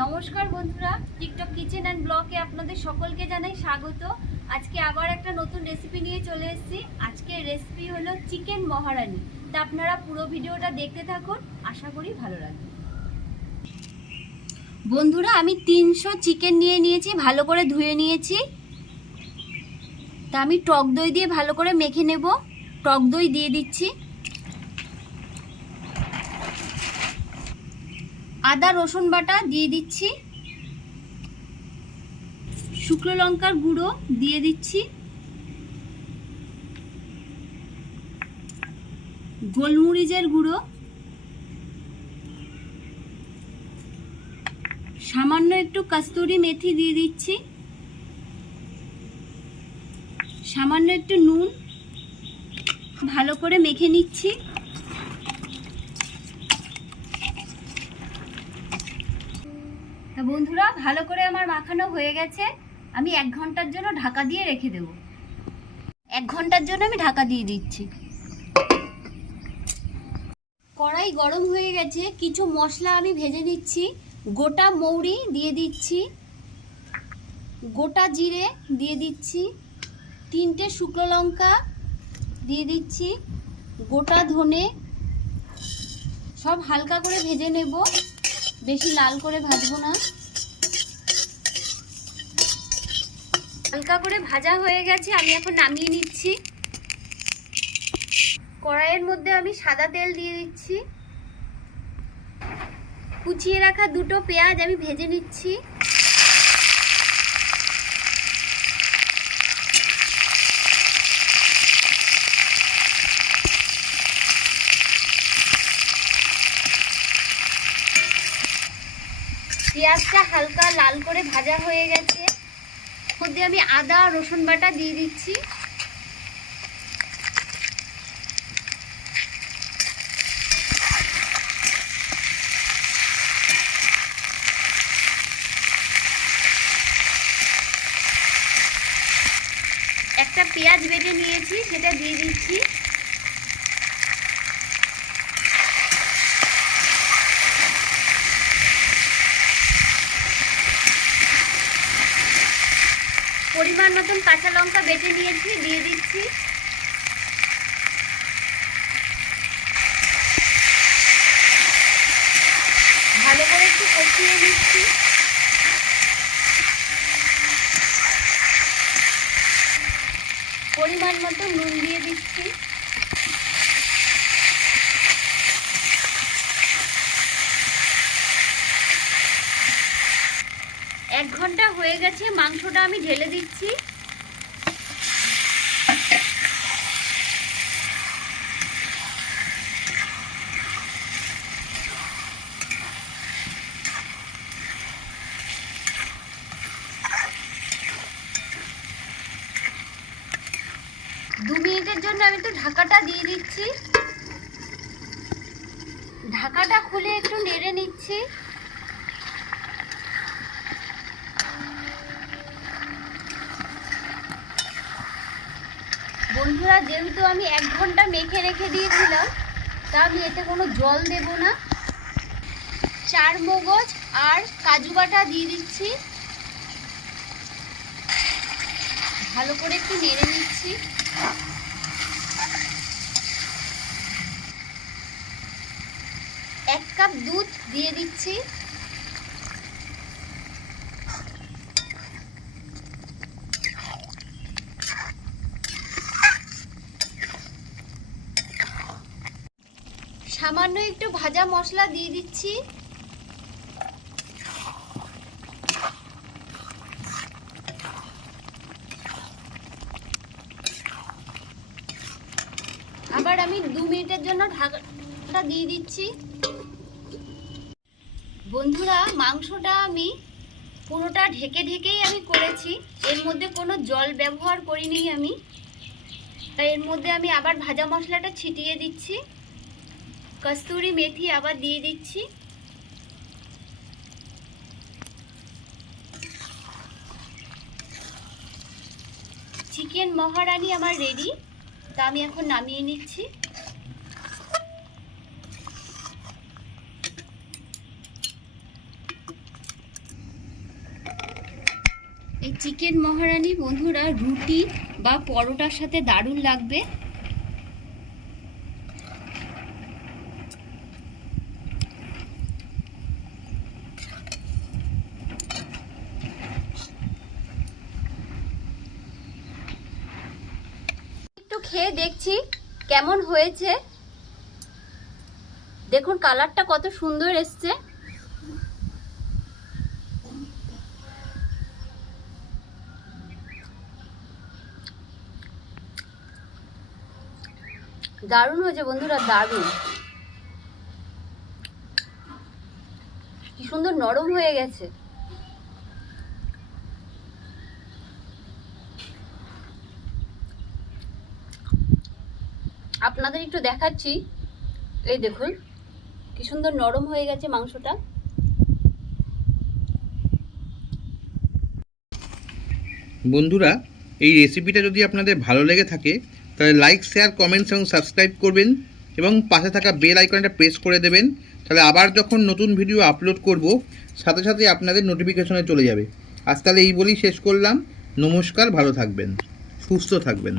নমস্কার বন্ধুরা TikTok kitchen and ব্লগে আপনাদের সকলকে জানাই স্বাগত। আজকে আবার একটা নতুন রেসিপি নিয়ে চলে এসেছি। আজকের রেসিপি হলো চিকেন মহারানি। তা আপনারা পুরো ভিডিওটা দেখতে থাকুন, আশা করি ভালো লাগবে। বন্ধুরা, আমি তিনশো চিকেন নিয়ে নিয়েছি, ভালো করে ধুয়ে নিয়েছি। তা আমি টক দই দিয়ে ভালো করে মেখে নেব। টক দই দিয়ে দিচ্ছি। আদা, রসুন বাটা দিয়ে দিচ্ছি। শুকনো লঙ্কার গুঁড়ো দিয়ে দিচ্ছি। গোলমরিচের গুঁড়ো। সামান্য একটু কস্তুরি মেথি দিয়ে দিচ্ছি। সামান্য একটু নুন ভালো করে মেখে নিচ্ছি। বন্ধুরা, ভালো করে আমার মাখানো হয়ে গেছে। আমি এক ঘণ্টার জন্য ঢাকা দিয়ে রেখে দেব। এক ঘণ্টার জন্য আমি ঢাকা দিয়ে দিচ্ছি। কড়াই গরম হয়ে গেছে, কিছু মশলা আমি ভেজে নিচ্ছি। গোটা মৌরি দিয়ে দিচ্ছি। গোটা জিরে দিয়ে দিচ্ছি। তিনটে শুকনো লঙ্কা দিয়ে দিচ্ছি। গোটা ধনে সব হালকা করে ভেজে নেব। বেশি লাল করে ভাজবো না। হালকা করে ভাজা হয়ে গেছে, আমি এখন নামিয়ে নিচ্ছি। কড়াইয়ের মধ্যে আমি সাদা তেল দিয়ে দিচ্ছি। কুচিয়ে রাখা দুটো পেঁয়াজ আমি ভেজে নিচ্ছি। পেঁয়াজটা হালকা লাল করে ভাজা হয়ে গেছে। মধ্যে আমি আদা, রসুন বাটা দিয়ে দিচ্ছি। একটা পেঁয়াজ বেটে নিয়েছি, সেটা দিয়ে দিচ্ছি। পরিমাণ মতন কাঁচা লঙ্কা বেটে নিয়েছি, দিয়ে দিচ্ছি। ভালো করে একটু কষিয়ে দিচ্ছি পরিমাণ মতো নুন দিয়ে দিচ্ছি এক ঘণ্টা গেছে, মাংসটা আমি ঢেলে দিচ্ছি। দু মিনিটের জন্য আমি তো ঢাকাটা দিয়ে দিচ্ছি। ঢাকাটা খুলে একটু নেড়ে নিচ্ছি। বন্ধুরা, যেহেতু আমি এক ঘণ্টা মেখে রেখে দিয়েছিলাম, তা আমি এতে কোনো জল দেব না। চার মগজ আর কাজু বাটা দিয়ে দিচ্ছি। ভালো করে একটু নেড়ে নিচ্ছি। এক কাপ দুধ দিয়ে দিচ্ছি। সামান্য একটু ভাজা মশলা দিয়ে দিচ্ছি। আবার আমি দু মিনিটের জন্য ঢাকাটা দিয়ে দিচ্ছি। বন্ধুরা, মাংসটা আমি পুরোটা ঢেকে ঢেকেই আমি করেছি। এর মধ্যে কোনো জল ব্যবহার করিনি আমি। তাই এর মধ্যে আমি আবার ভাজা মশলাটা ছিটিয়ে দিচ্ছি। কস্তুরি মেথি আবার দিয়ে দিচ্ছি। চিকেন মহারানি আমার রেডি তা আমি এখন নামিয়ে নিচ্ছি। এই চিকেন মহারানি বন্ধুরা রুটি বা পরোটার সাথে দারুণ লাগবে। একটু খেয়ে দেখছি কেমন হয়েছে। দেখুন, কালারটা কত সুন্দর এসছে। দারুণ হয়েছে বন্ধুরা, দারুণ। কি সুন্দর নরম হয়ে গেছে। আপনাদের একটু দেখাচ্ছি। এই দেখুন, কি সুন্দর নরম হয়ে গেছে মাংসটা। বন্ধুরা, এই রেসিপিটা যদি আপনাদের ভালো লেগে থাকে, তাহলে লাইক শেয়ার কমেন্টস এবং সাবস্ক্রাইব করবেন এবং পাশে থাকা বেল আইকনটা প্রেস করে দেবেন। তাহলে আবার যখন নতুন ভিডিও আপলোড করব, সাথে সাথে আপনাদের নোটিফিকেশনে চলে যাবে। আজ তাহলে এই বলেই শেষ করলাম। নমস্কার, ভালো থাকবেন, সুস্থ থাকবেন।